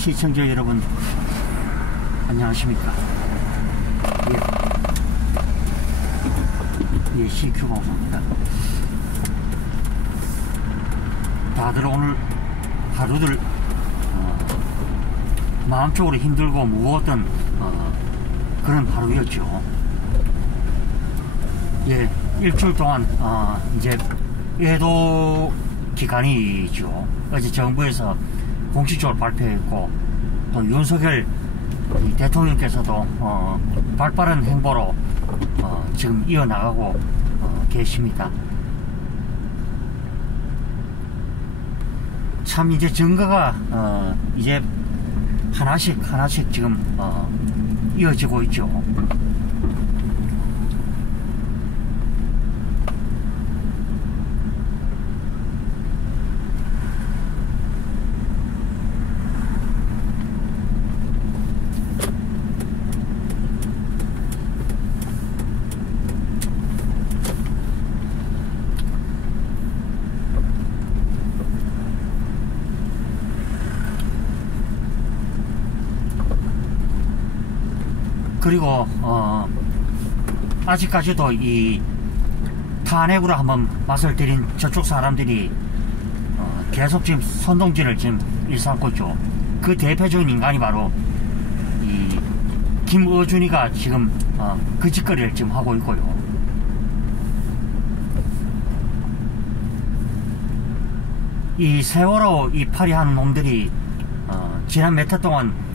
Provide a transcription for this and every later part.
시청자 여러분 안녕하십니까. 예, CQ 방송입니다. 다들 오늘 하루들 마음적으로 힘들고 무거웠던 그런 하루였죠. 예, 일주일 동안 이제 애도 기간이죠. 어제 정부에서 공식적으로 발표했고, 또 윤석열 대통령께서도 발빠른 행보로 지금 이어나가고 계십니다. 참 이제 증거가 이제 하나씩 지금 이어지고 있죠. 그리고 아직까지도 이 탄핵으로 한번 맛을 들인 저쪽 사람들이 계속 지금 선동질을 지금 일삼고 있죠. 그 대표적인 인간이 바로 이 김어준이가 지금 그 짓거리를 지금 하고 있고요. 이 세월호 이파리 하는 놈들이 지난 몇 해 동안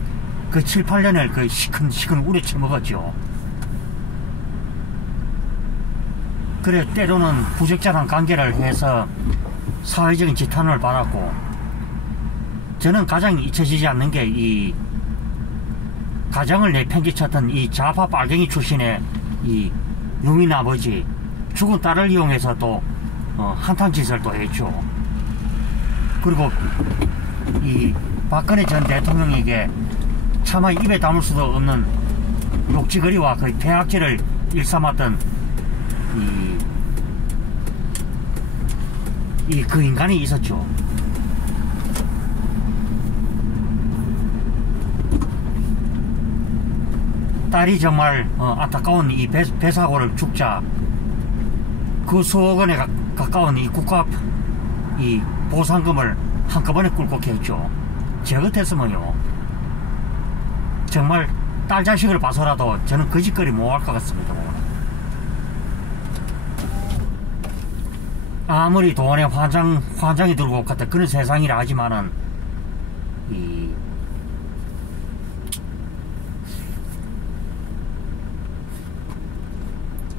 그 7, 8년을 그 시큰시큰 우려쳐먹었죠. 그래, 때로는 부적절한 관계를 해서 사회적인 지탄을 받았고, 저는 가장 잊혀지지 않는 게 이 가정을 내팽개쳤던 이 좌파 빨갱이 출신의 이 유민 아버지, 죽은 딸을 이용해서 또 한탄짓을 또 했죠. 그리고 이 박근혜 전 대통령에게 차마 입에 담을 수도 없는 욕지거리와 거의 폐악질을 일삼았던 그 인간이 있었죠. 딸이 정말 안타까운 이 배사고를 죽자 그 수억 원에 가까운 이 국가 이 보상금을 한꺼번에 꿀꺽 했죠. 제 같았으면요, 정말 딸 자식을 봐서라도 저는 그 짓거리 못 할 것 같습니다. 아무리 돈에 환장이 들고 같은 그런 세상이라 하지만은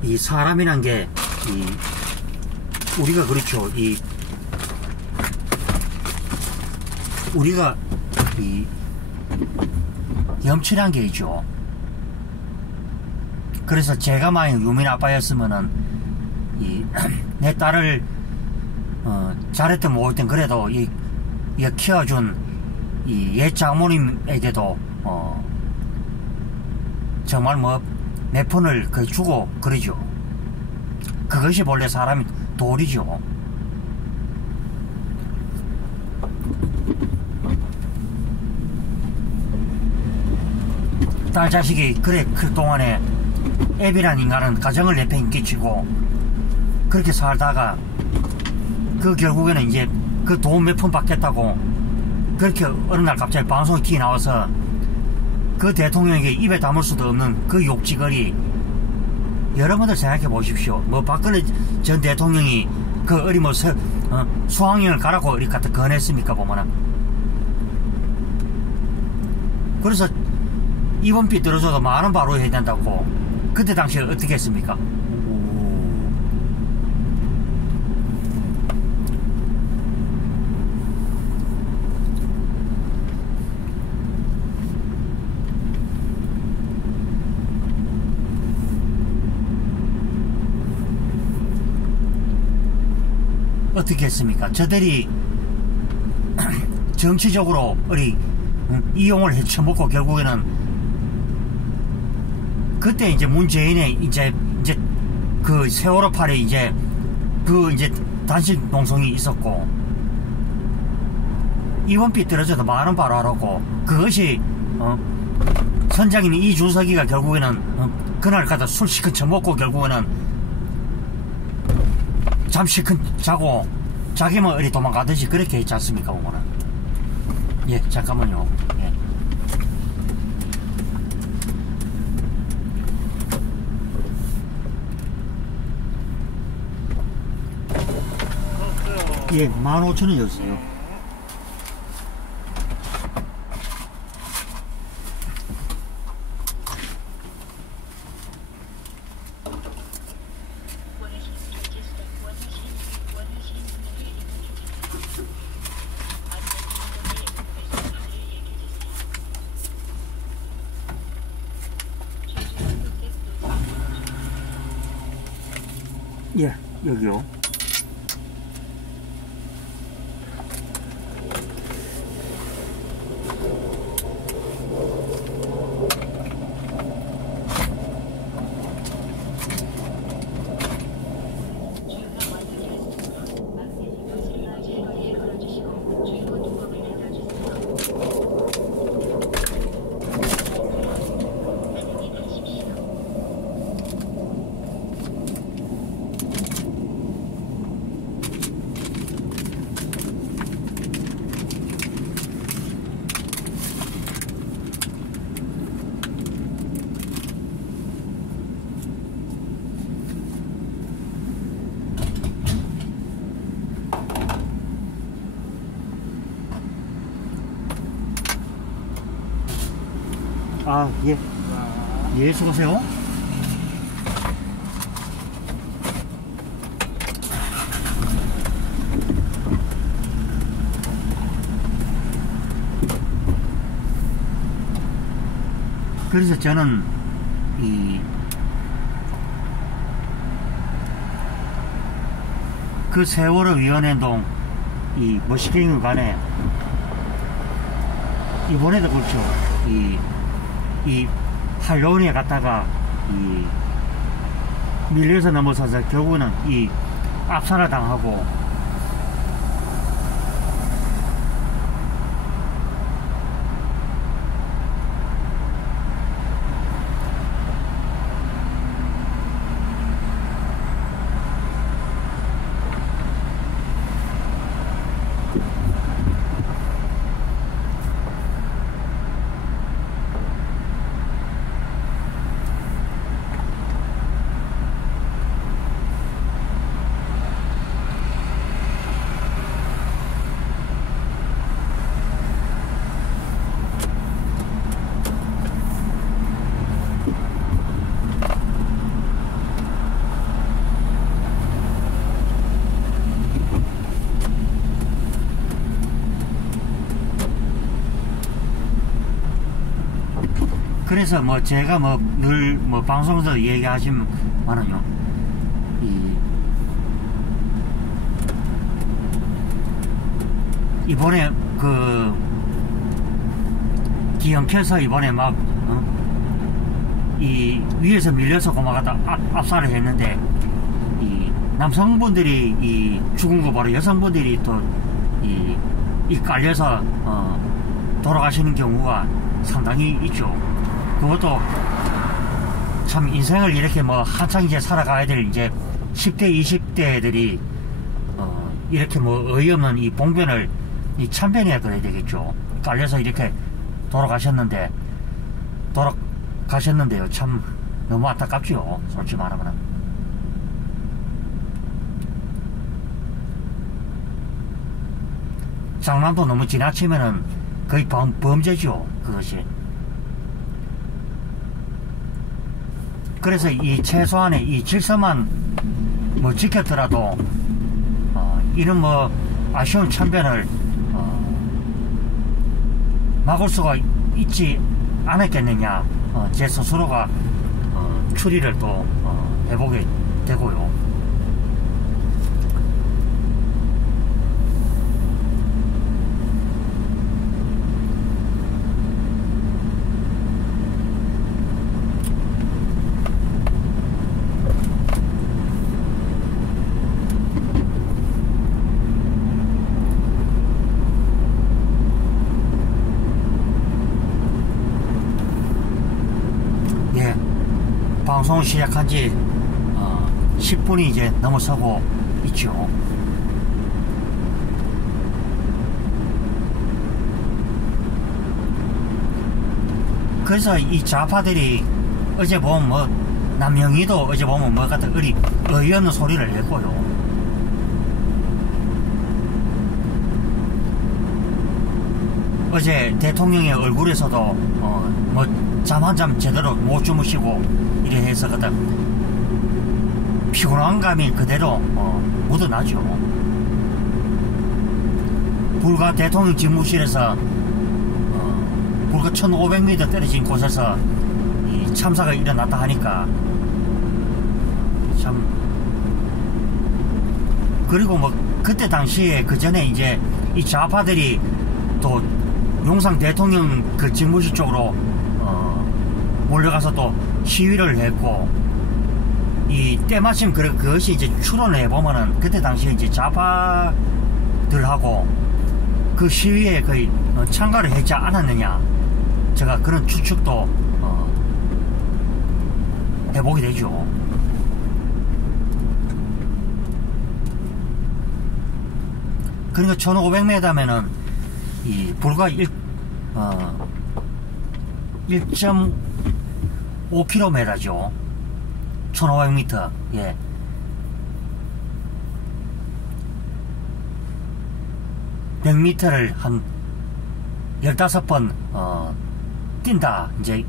이 사람이란 게 우리가 그렇죠. 우리가 염치란 게 있죠. 그래서 제가 만약 유민 아빠였으면은 내 딸을 잘했든 못했든 그래도 키워준 옛 장모님에게도 정말 뭐 몇 푼을 거의 주고 그러죠. 그것이 본래 사람이 도리죠. 딸 자식이 그래 그동안에 애비란 인간은 가정을 내팽개치고 그렇게 살다가 그 결국에는 이제 그 돈 몇 푼 받겠다고 그렇게 어느 날 갑자기 방송에 튀어 나와서 그 대통령에게 입에 담을 수도 없는 그 욕지거리, 여러분들 생각해 보십시오. 뭐 박근혜 전 대통령이 그 어림없어 수학여행을 가라고 이렇게 갖다 권했습니까 보면은. 그래서 이번 비 들어줘도 만원 바로 해야 된다고 그때 당시에 어떻게 했습니까? 어떻게 했습니까? 저들이 정치적으로 우리 이용을 해쳐먹고 결국에는 그때 이제 문재인의 이제 그 세월호 팔에 이제 단식 농성이 있었고 이원비 떨어져도 만원 바로 하라고. 그것이 선장인 이준석이가 결국에는 그날 가다 술 시큰 처먹고 결국에는 잠 시큰 자고 자기만 어디 도망가듯이 그렇게 했지 않습니까? 오늘은. 예, 잠깐만요. 예, 15,000원이었어요. 예, 여기요. 아, 예. 예, 수고하세요. 그래서 저는 그 세월호 위원회동 머시갱이 간에 이번에도 그렇죠. 할로윈에 갔다가 밀려서 넘어서서 결국은 압살을 당하고 그래서 뭐 제가 뭐 늘 뭐 방송에서 얘기하지만은요, 이번에 그 기영켜서 이번에 막 이 위에서 밀려서 고마가다 압살을 했는데 남성분들이 죽은 거 바로 여성분들이 또 깔려서 돌아가시는 경우가 상당히 있죠. 그것도 참 인생을 이렇게 뭐 한창 이제 살아가야 될 이제 10대 20대들이 이렇게 뭐 어이없는 이 봉변을 참변해야 그래야 되겠죠. 깔려서 이렇게 돌아가셨는데요. 참 너무 안타깝죠. 솔직히 말하면. 장난도 너무 지나치면은 거의 범죄죠. 그것이. 그래서 최소한의 이 질서만 뭐 지켰더라도 이런 뭐 아쉬운 참변을 막을 수가 있지 않았겠느냐. 제 스스로가 추리를 또 해보게 되고요. 방송을 시작한 지 10분이 이제 넘어서고 있죠. 그래서 이 좌파들이 어제 보면 뭐 남영희도 어제 보면 뭐 같은 어이없는 소리를 했고요. 어제 대통령의 얼굴에서도 뭐 잠 한 잠 제대로 못 주무시고 이래 해서 그다 피곤한 감이 그대로 묻어나죠. 불과 대통령 집무실에서 불과 1500m 떨어진 곳에서 이 참사가 일어났다 하니까 참. 그리고 뭐 그때 당시에 그 전에 이제 이 좌파들이 또 용산 대통령 그 집무실 쪽으로 몰려가서 또 시위를 했고, 이 때마침 그것이 이제 추론을 해보면은 그때 당시에 이제 좌파들하고 그 시위에 거의 참가를 했지 않았느냐, 제가 그런 추측도 해보게 되죠. 그러니까 1500m면은 이 불과 1.5km죠. 1500m. 예. (100m를) 한 15번 뛴다, 이제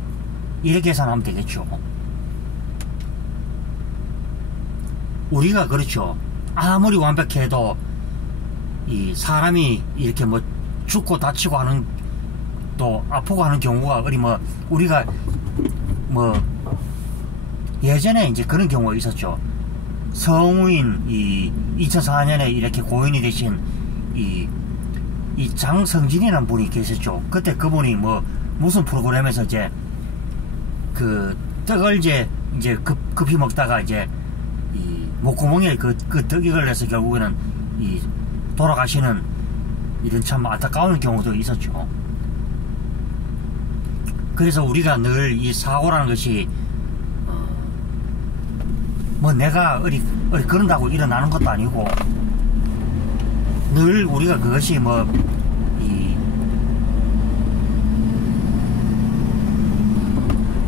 이렇게 계산하면 되겠죠. 우리가 그렇죠. 아무리 완벽해도 이 사람이 이렇게 뭐 죽고 다치고 하는, 또 아프고 하는 경우가 뭐 우리가 뭐 예전에 이제 그런 경우가 있었죠. 성우인 2004년에 이렇게 고인이 되신 이 장성진이라는 분이 계셨죠. 그때 그분이 뭐 무슨 프로그램에서 이제 그 떡을 이제 급히 먹다가 이제 이 목구멍에 그 떡이 걸려서 결국에는 이 돌아가시는 이런 참 안타까운 경우도 있었죠. 그래서 우리가 늘 이 사고라는 것이 뭐 내가 그런다고 일어나는 것도 아니고, 늘 우리가 그것이 뭐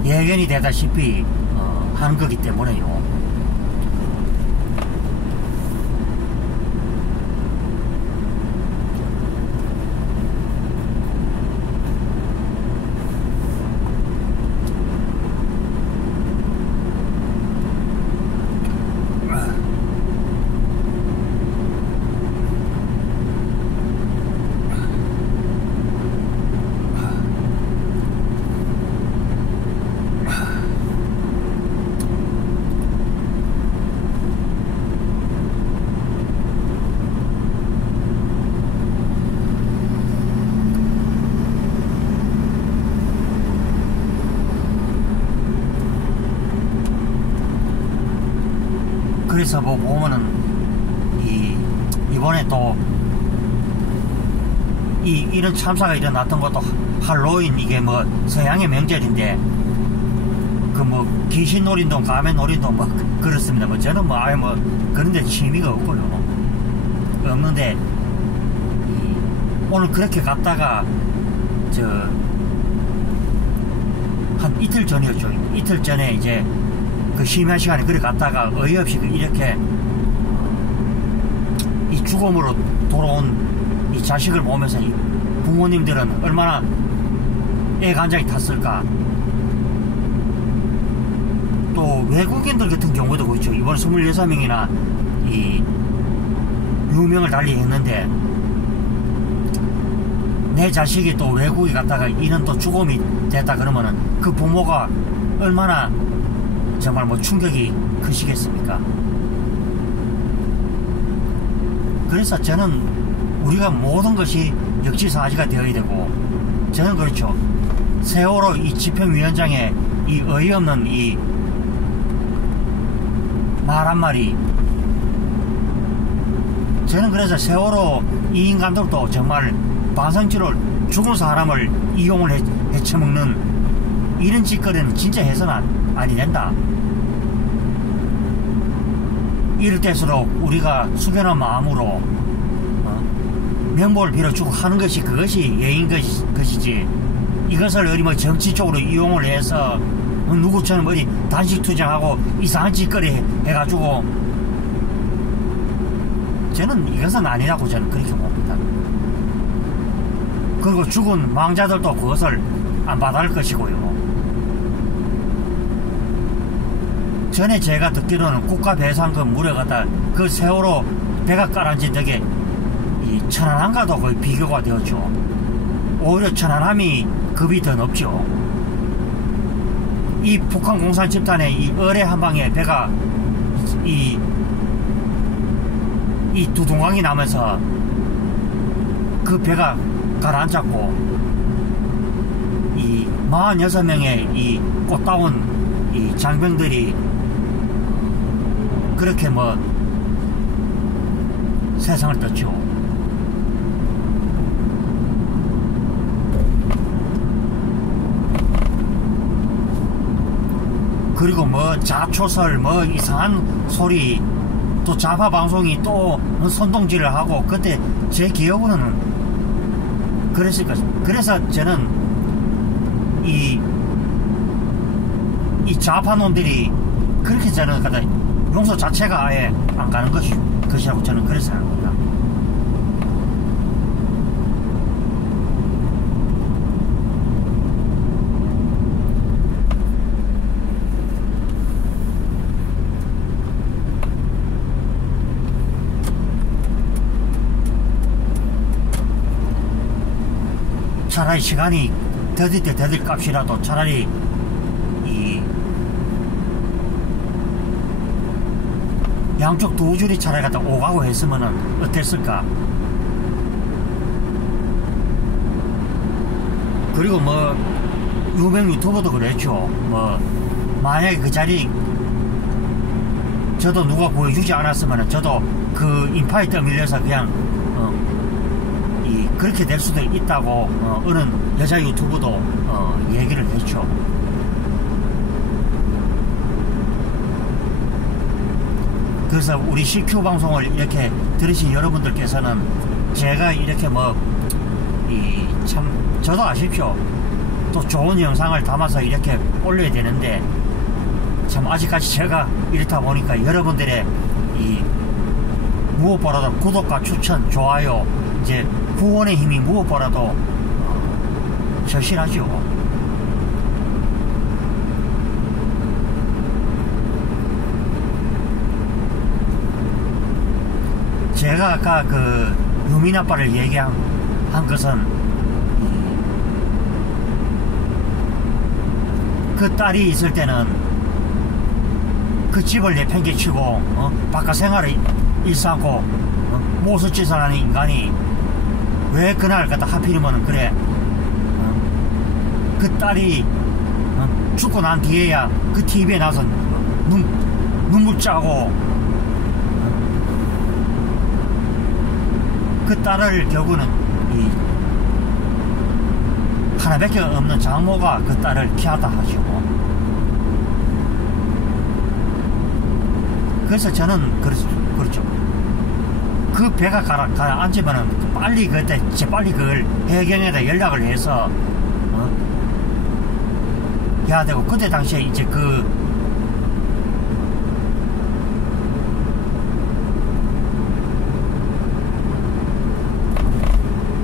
예견이 되다시피 하는 거기 때문에요. 그래서 뭐 보면은 이번에 또 이런 참사가 일어났던 것도 할로윈, 이게 뭐 서양의 명절인데 그 뭐 귀신 놀이도 가면 놀이도 뭐 그렇습니다. 뭐 저는 뭐 아예 뭐 그런데 취미가 없고요. 없는데 오늘 그렇게 갔다가 한 이틀 전이었죠. 이틀 전에 이제 그 심야 시간에 그래 갔다가 어이없이 이렇게 이 죽음으로 돌아온 이 자식을 보면서 이 부모님들은 얼마나 애간장이 탔을까. 또 외국인들 같은 경우도 그렇죠. 이번 26명이나 이 유명을 달리 했는데, 내 자식이 또 외국에 갔다가 이런 또 죽음이 됐다 그러면은 그 부모가 얼마나 정말 뭐 충격이 크시겠습니까? 그래서 저는 우리가 모든 것이 역지사지가 되어야 되고, 저는 그렇죠. 세월호 이 집행위원장의 이 어이없는 이 말 한마리, 저는 그래서 세월호 이 인간들도 정말 반성치로 죽은 사람을 이용을 해쳐먹는 이런 짓거리는 진짜 해서는 아니 된다. 이럴 때일수록 우리가 숙연한 마음으로 명복을 빌어주고 하는 것이 그것이 예인 것이지, 이것을 어디 뭐 정치적으로 이용을 해서 누구처럼 어디 단식 투쟁하고 이상한 짓거리 해가지고, 저는 이것은 아니라고 저는 그렇게 봅니다. 그리고 죽은 망자들도 그것을 안 받을 것이고요. 전에 제가 듣기로는 국가배상금 무료가다 그 세월호 배가 깔아진 덕에 이 천안함과도 거의 비교가 되었죠. 오히려 천안함이 급이 더 높죠. 이 북한 공산 집단의 이 어뢰 한 방에 배가 이 두동강이 나면서 그 배가 가라앉았고, 이 46명의 이 꽃다운 이 장병들이 그렇게 뭐 세상을 떴죠. 그리고 뭐 자초설 뭐 이상한 소리, 또 좌파 방송이 또 선동질을 하고, 그때 제 기억으로는 그랬을 것입니다. 그래서 저는 이 좌파놈들이 그렇게 저는 갖다 용서 자체가 아예 안 가는 것이라고 저는 그렇게 생각합니다. 차라리 시간이 더딜 때 더딜 값이라도 차라리 이 양쪽 두 줄이 차라리 갖다 오가고 했으면은 어땠을까. 그리고 뭐 유명 유튜버도 그랬죠. 뭐 만약에 그 자리 저도 누가 보여주지 않았으면은 저도 그 인파에 떠밀려서 그냥 그렇게 될 수도 있다고 어느 여자 유튜브도 얘기를 했죠. 그래서 우리 CQ 방송을 이렇게 들으신 여러분들께서는 제가 이렇게 뭐 참 저도 아십시오. 또 좋은 영상을 담아서 이렇게 올려야 되는데, 참 아직까지 제가 이렇다 보니까 여러분들의 이 무엇보다도 구독과 추천, 좋아요, 이제 후원의 힘이 무엇보다도 절실하죠. 제가 아까 그 유민 아빠를 얘기한 것은 그 딸이 있을 때는 그 집을 내팽개치고 바깥 생활을 일삼고 모수짓을 하는 인간이 왜 그날 갖다 하필이면 그래 그 딸이 죽고 난 뒤에야 그 TV에 나서 눈물 짜고 그 딸을 결국은 하나밖에 없는 장모가 그 딸을 키웠다 하시고, 그래서 저는 그렇죠. 그 배가 가라앉으면은 빨리 그때 재빨리 그걸 해경에다 연락을 해서 해야 되고, 그때 당시에 이제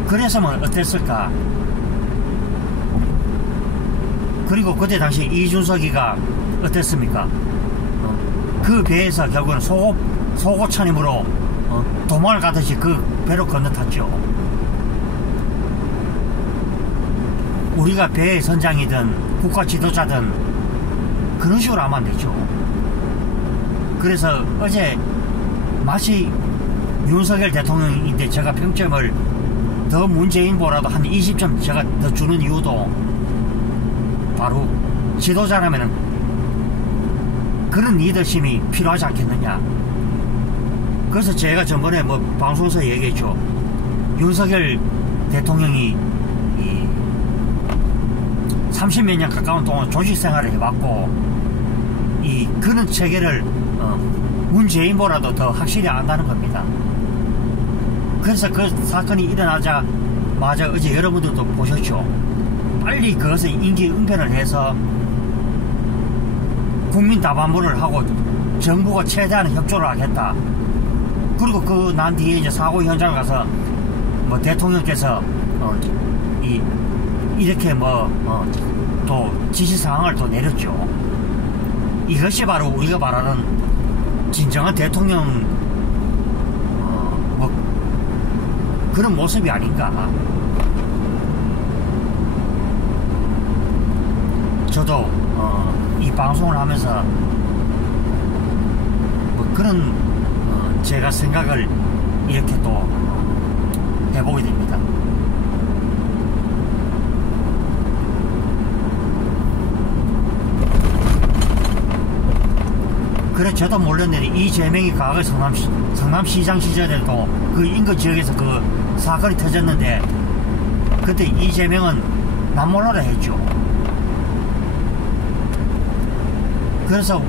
그래서면 어땠을까. 그리고 그때 당시 이준석이가 어땠습니까? 그 배에서 결국은 속옷 차림으로 도망을 가듯이 그 배로 건너탔죠. 우리가 배의 선장이든 국가 지도자든 그런 식으로 하면 안 되죠. 그래서 어제 마치 윤석열 대통령인데 제가 평점을 더 문재인보다도 한 20점 제가 더 주는 이유도 바로 지도자라면은 그런 리더십이 필요하지 않겠느냐. 그래서 제가 전번에 뭐 방송에서 얘기했죠. 윤석열 대통령이 30몇 년 가까운 동안 조직 생활을 해봤고, 그는 체계를 문재인보다도 더 확실히 안다는 겁니다. 그래서 그 사건이 일어나자마자 어제 여러분들도 보셨죠. 빨리 그것을 임기응변을 해서 국민 다반보를 하고 정부가 최대한 협조를 하겠다. 그리고 그 난 뒤에 이제 사고 현장을 가서 뭐 대통령께서 이렇게 또 지시사항을 또 내렸죠. 이것이 바로 우리가 말하는 진정한 대통령 그런 모습이 아닌가. 저도 이 방송을 하면서 그런 제가 생각을 이렇게 또 해보게 됩니다. 그래 저도 몰랐는데 이재명이 과거 성남시장 시절에도 그 인근 지역에서 그 사건이 터졌는데 그때 이재명은 남몰라라 했죠. 그래서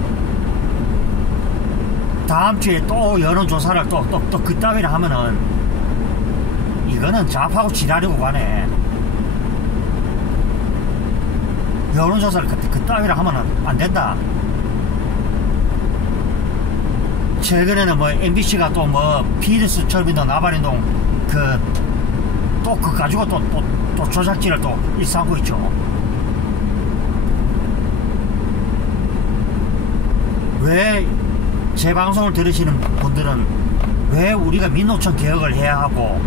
다음 주에 또 여론조사를 또 그따위를 하면은 이거는 좌파고 지랄이고 가네. 여론조사를 그따위를 하면은 안 된다. 최근에는 MBC가 또 피리스 철빈동 나발인동 또 그거 가지고 또 조작질을 또 일삼고 있죠. 왜 제 방송을 들으시는 분들은 왜 우리가 민노총 개혁을 해야 하고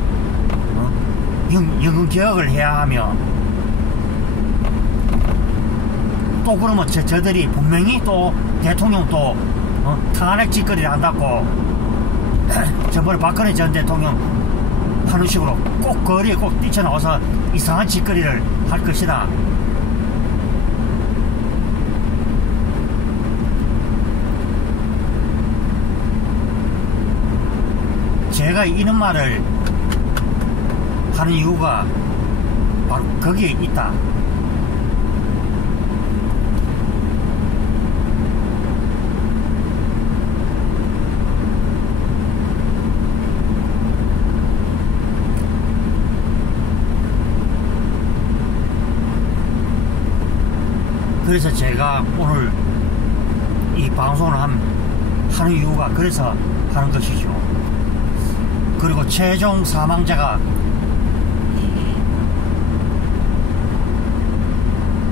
연금 개혁을 해야 하며 또 그러면 저들이 분명히 또 대통령 또 탄핵 짓거리를 한다고 저번에 박근혜 전 대통령 하는 식으로 꼭 거리에 꼭 뛰쳐나와서 이상한 짓거리를 할 것이다. 제가 이런 말을 하는 이유가 바로 거기에 있다. 그래서 제가 오늘 이 방송을 하는 이유가 그래서 하는 것이죠. 그리고 최종 사망자가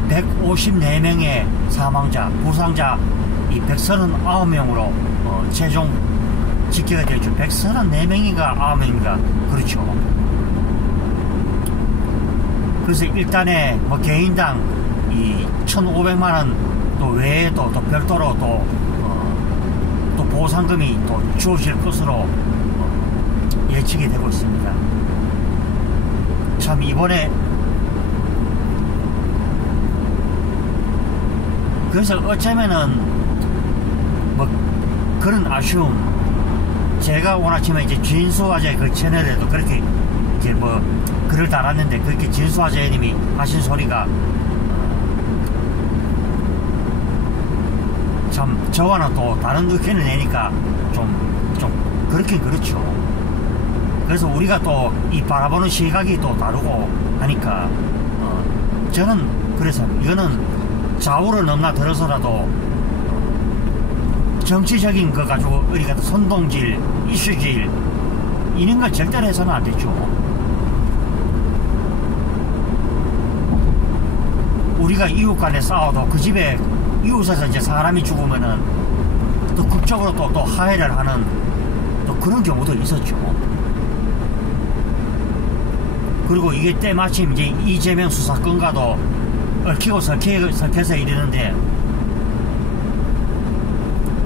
154명의 사망자, 부상자 139명으로 최종 집계가 되었죠. 134명인가 9명인가 그렇죠. 그래서 일단에 개인당 1,500만원 또 외에 또 별도로 또 보상금이 또 주어질 것으로 예측이 되고 있습니다. 참 이번에 그래서 어쩌면은 그런 아쉬움, 제가 오늘 아침에 이제 진수화재 그 채널에도 그렇게 이제 글을 달았는데 그렇게 진수화재님이 하신 소리가 참 저와는 또 다른 의견을 내니까 좀 그렇긴 그렇죠. 그래서 우리가 또 이 바라보는 시각이 또 다르고 하니까 저는 그래서 이거는 좌우를 넘나 들어서라도 정치적인 거 가지고 우리가 선동질, 이슈질 이런 걸 절대로 해서는 안 되죠. 우리가 이웃 간에 싸워도 그 집에 이웃에서 이제 사람이 죽으면은 또 극적으로 또 화해를 하는 또 그런 경우도 있었죠. 그리고 이게 때마침 이제 이재명 수사권과도 얽히고 설켜서 이러는데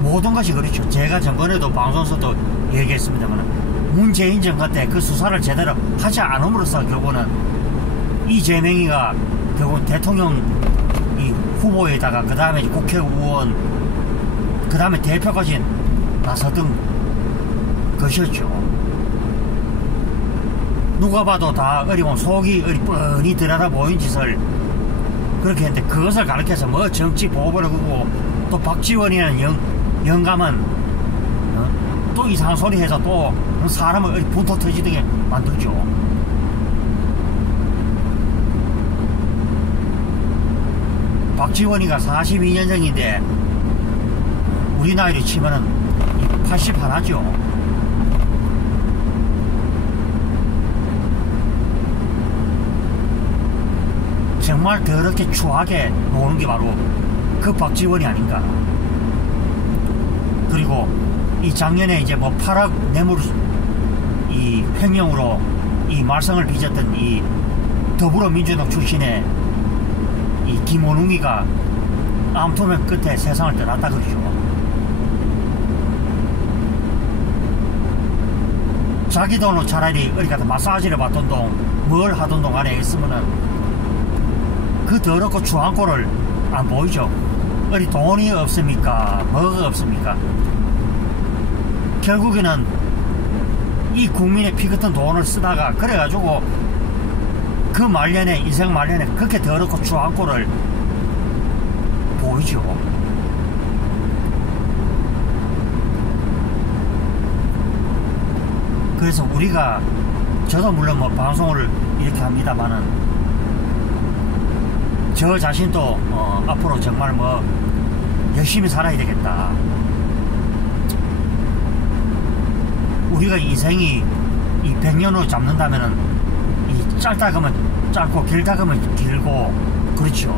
모든 것이 그렇죠. 제가 전번에도 방송에서도 얘기했습니다만 문재인 정권 때 그 수사를 제대로 하지 않음으로써 결국은 이재명이가 결국 대통령 이 후보에다가 그 다음에 국회의원 그 다음에 대표까지 나서던 것이었죠. 누가 봐도 다 어리고 속이 뻔히 드러나 보인 짓을 그렇게 했는데 그것을 가르쳐서 정치 보복을 하고 또 박지원이라는 영감은 또 이상한 소리 해서 또 사람을 분토 터지게 만들죠. 박지원이가 42년생인데 우리 나이로 치면은 80 하나죠. 정말 더럽게 추하게 노는 게 바로 그 박지원이 아닌가. 그리고 이 작년에 이제 뭐 8억 뇌물 이 횡령으로 이 말썽을 빚었던 이 더불어민주당 출신의 이 김원웅이가 암투명 끝에 세상을 떠났다 그러죠. 자기 돈으로 차라리 어디 가서 마사지를 받던 동 뭘 하던 동 안에 있으면은 그 더럽고 추한 꼴을 안 보이죠. 어디 돈이 없습니까? 뭐가 없습니까? 결국에는 이 국민의 피 같은 돈을 쓰다가 그래가지고 그 말년에 인생 말년에 그렇게 더럽고 추한 꼴을 보이죠. 그래서 우리가 저도 물론 뭐 방송을 이렇게 합니다만은 저 자신도 앞으로 정말 뭐 열심히 살아야 되겠다. 우리가 인생이 이 100년으로 잡는다면은 이 짧다 그러면 짧고 길다 그러면 길고 그렇죠.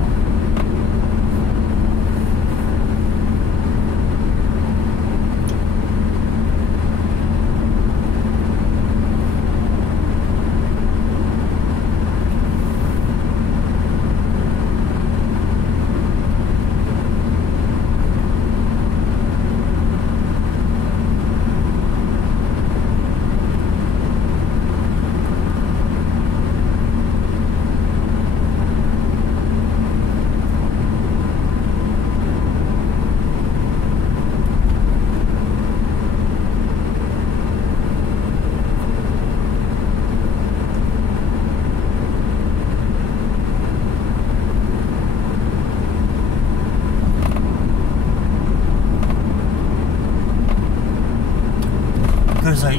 그래서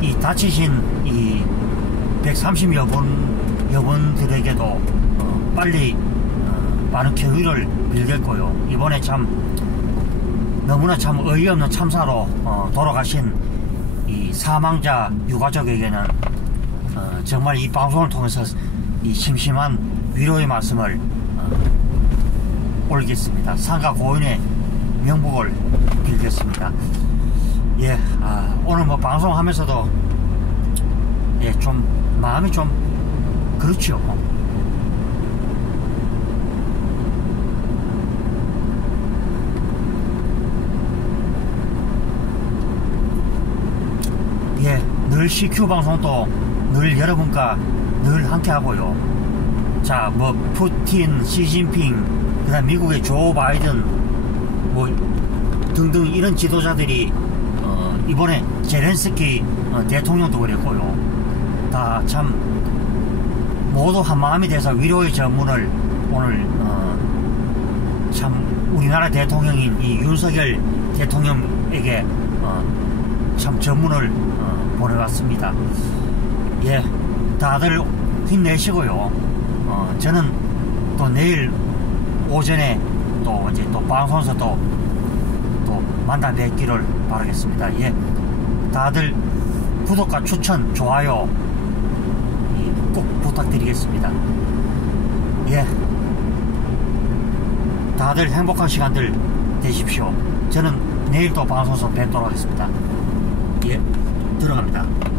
이 다치신 이 130여 분들에게도 빨리 많은 쾌유를 빌겠고요. 이번에 참 너무나 참 어이없는 참사로 돌아가신 이 사망자 유가족에게는 정말 이 방송을 통해서 이 심심한 위로의 말씀을 올리겠습니다. 상가 고인의 명복을 빌겠습니다. 예, 오늘 뭐 방송하면서도 예, 좀 마음이 좀 그렇죠. 예, 늘 CQ 방송도 늘 여러분과 늘 함께 하고요. 자, 뭐 푸틴, 시진핑, 그다음 미국의 조 바이든 뭐 등등 이런 지도자들이 이번에 제렌스키 대통령도 그랬고요. 다 참 모두 한마음이 돼서 위로의 전문을 오늘 참 우리나라 대통령인 이 윤석열 대통령에게 참 전문을 보내왔습니다. 예, 다들 힘내시고요. 저는 또 내일 오전에 또 이제 또 방송에서 또 만나 뵙기를 바라겠습니다. 예, 다들 구독과 추천, 좋아요 꼭 부탁드리겠습니다. 예, 다들 행복한 시간들 되십시오. 저는 내일 또 방송에서 뵙도록 하겠습니다. 예, 들어갑니다.